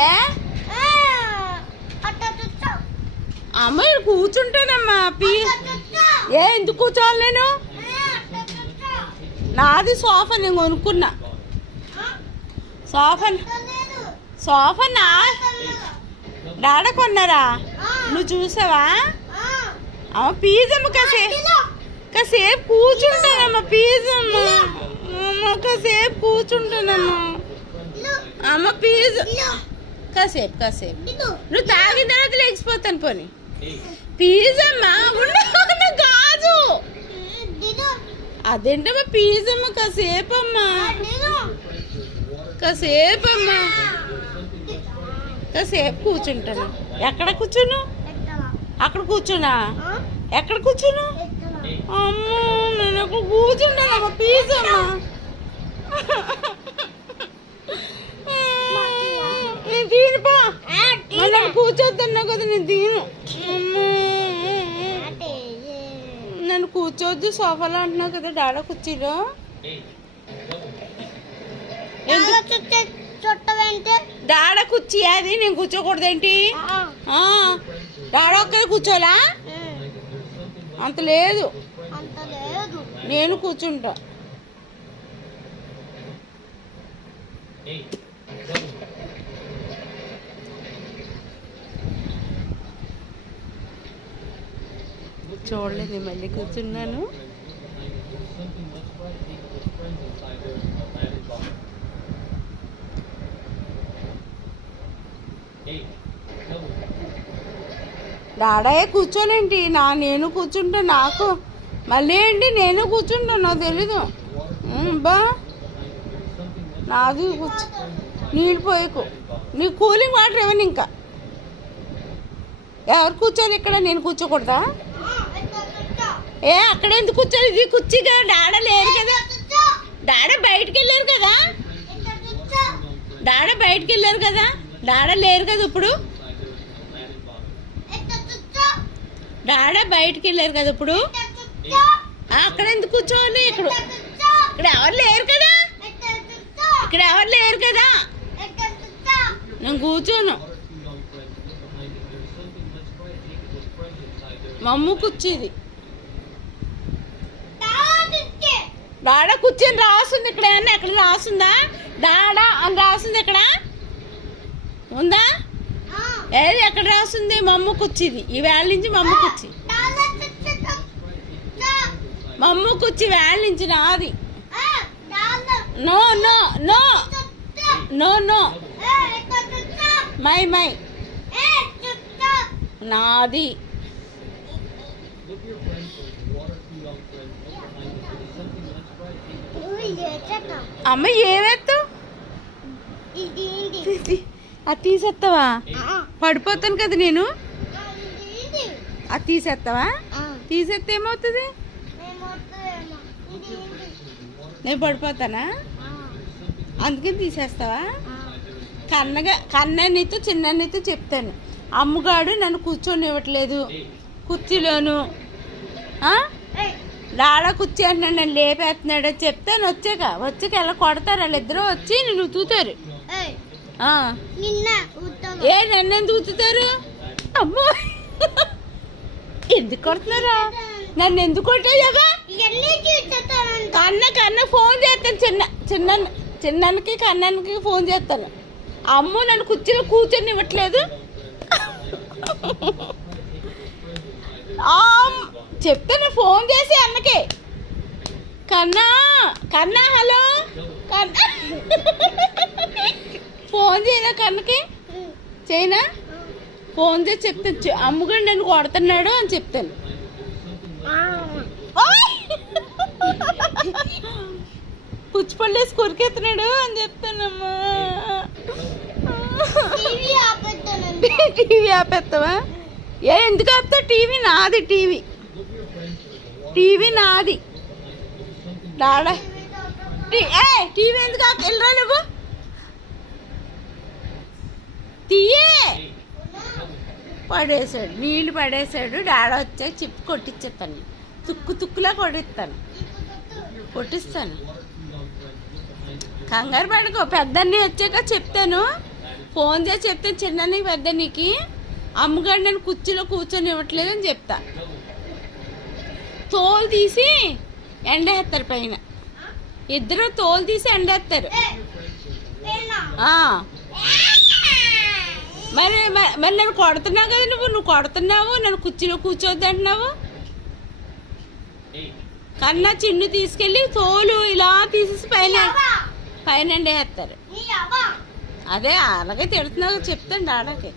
ఏ అమ్మ కూర్చుంటానమ్మా ఏ ఎందుకు కూర్చోవాలి నేను నాది సోఫా నేను కొనుక్కున్నా సోఫా నా డాడా కొన్నారా నువ్వు చూసావా అమ్మ ప్లీజ్ అమ్మ కాసేపు కూర్చుంటానమ్మా ప్లీజ్ అమ్మ కాసేపు కూర్చుంటానమ్మా అమ్మ ప్లీజ్ కాసేపు నువ్వు తాగిన తర్వాత లేచిపోతాను పోనీ ప్లీజ్ అమ్మా ఉండు కాదు అదేంటమ్మా ప్లీజ్ అమ్మ కాసేపు అమ్మా కాసేపు కూర్చుంటాను ఎక్కడ కూర్చును అక్కడ కూర్చున్నా ఎక్కడ కూర్చును అమ్మా నేను అక్కడ కూర్చుంటానమ్మా ప్లీజ్ అమ్మా నేను తీనుపా మళ్ళీ కూర్చోద్దన్నావు కదా నేను తీను నన్ను కూర్చోవద్దు సోఫాలో అంటున్నావు కదా డాడా కుర్చీలో డాడా కుర్చీ అది నేను కూర్చోకూడదేంటి డాడా ఒక్కడే కూర్చోలా అంత లేదు నేను కూర్చుంటా చూడలేదు మళ్ళీ కూర్చున్నాను డాడాయే కూర్చోలేంటి నేను కూర్చుంటా నాకు మళ్ళీ ఏంటి నేను కూర్చుంటాను నాకు తెలీదు బా నాది నీళ్ళు పోయకు నీ కూలింగ్ వాటర్ ఇవ్వను ఇంకా ఎవరు కూర్చోరు ఇక్కడ నేను కూర్చోకూడదా అక్కడ ఎందుకు కూర్చోరు ఇది కుర్చీగా డాడా లేరు కదా డాడా బయటికి వెళ్ళారు కదా డాడా లేరు కదా ఇప్పుడు డాడా బయటికి వెళ్ళారు కదా ఇప్పుడు అక్కడ ఎందుకు కూర్చోవాలి ఇక్కడ ఎవరు లేరు కదా నేను కూర్చోను మమ్ము కూర్చీది డాడా కూర్చొని రాస్తుంది ఇక్కడ ఏమన్నా ఎక్కడ రాస్తుందా డాడా అని రాస్తుంది ఇక్కడ ఉందా ఏది ఎక్కడ రాస్తుంది మమ్మ కూర్చీది ఈ వేళ నుంచి మమ్మ కూర్చి వేళ నుంచి నాది no no no no no my నాది అమ్మ ఏమేస్తావు అది తీసేస్తావా పడిపోతాను కదా నేను అది తీసేస్తావా తీసేస్తే ఏమవుతుంది నేను పడిపోతానా అందుకని తీసేస్తావా కన్ననితో చిన్ననితో చెప్తాను అమ్మగాడు నన్ను కూర్చొని ఇవ్వట్లేదు కుర్చీలోను డాడా కుర్చీ అంటున్నాడు నన్ను లేపేస్తున్నాడు చెప్తాను వచ్చాక ఎలా కొడతారు వాళ్ళిద్దరూ వచ్చి నేను ఉతుకుతారు నన్ను ఎందుకు ఉతుకుతారు అమ్మో ఎందుకు కొడుతున్నారా నన్ను ఎందుకు కొట్టావా కన్న ఫోన్ చేస్తాను చిన్నకి కన్నానికి ఫోన్ చేస్తాను అమ్మో నన్ను కుర్చీలో కూర్చొని ఇవ్వట్లేదు చెప్తాను ఫోన్ చేసి అన్నకి కన్నా హలో ఫోన్ చేయనా కన్నకి చేయనా ఫోన్ చేసి చెప్తాను అమ్మగారు నన్ను కొడుతున్నాడు అని చెప్తాను పుచ్చిపల్లేసి కొరికెత్తున్నాడు అని చెప్తానమ్మా టీవీ ఆపేస్తావా ఎందుకు ఆపుతావు టీవీ నాది డాడా టీవీ ఎందుకు వెళ్ళరా నువ్వు తీయే పడేసాడు నీళ్ళు పడేసాడు డాడా వచ్చాక చెప్పి కొట్టించేస్తాను తుక్కులా కొట్టిస్తాను కంగారు పడుకో, పెద్దన్ని వచ్చాక చెప్తాను. ఫోన్ చేసి చెప్తాను చిన్నకి పెద్దనికి. అమ్మగారు నేను కుర్చీలో కూర్చొని ఇవ్వట్లేదని చెప్తా. తోలు తీసి ఎండేస్తారు పైన. ఇద్దరు తోలు తీసి ఎండేస్తారు. మరి మరి నన్ను కొడుతున్నావు కదా, నువ్వు కొడుతున్నావు, నన్ను కుర్చీలో కూర్చోద్దు అంటున్నావు. కన్నా చిన్ను తీసుకెళ్ళి తోలు ఇలా తీసేసి పైన ఎండేస్తారు. అదే అలాగే తిడుతున్నావు చెప్తాను డాడాకి,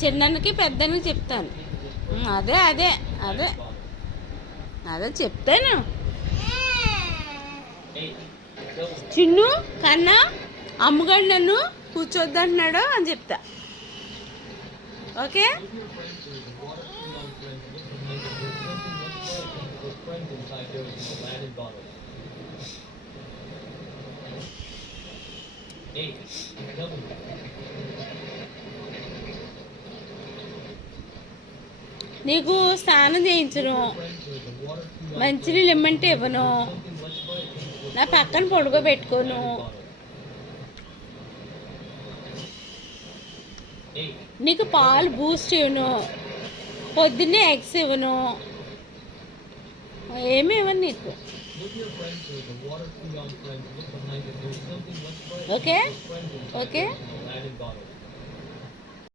చిన్నకి పెద్దకి చెప్తాను. అదే అదే అదే అదే చెప్తాను. చిన్ను కన్నా అమ్మగాడు నన్ను కూర్చోద్దంటున్నాడు అని చెప్తా. ఓకే. నీకు స్నానం చేయించను, మంచినీళ్ళు ఇమ్మంటే ఇవ్వను, నా పక్కన పడుకోబెట్టుకోను, నీకు పాలు బూస్ట్ ఇవ్వను, పొద్దున్నే ఎగ్స్ ఇవ్వను, ఏమి ఇవ్వను నీకు. Okay okay.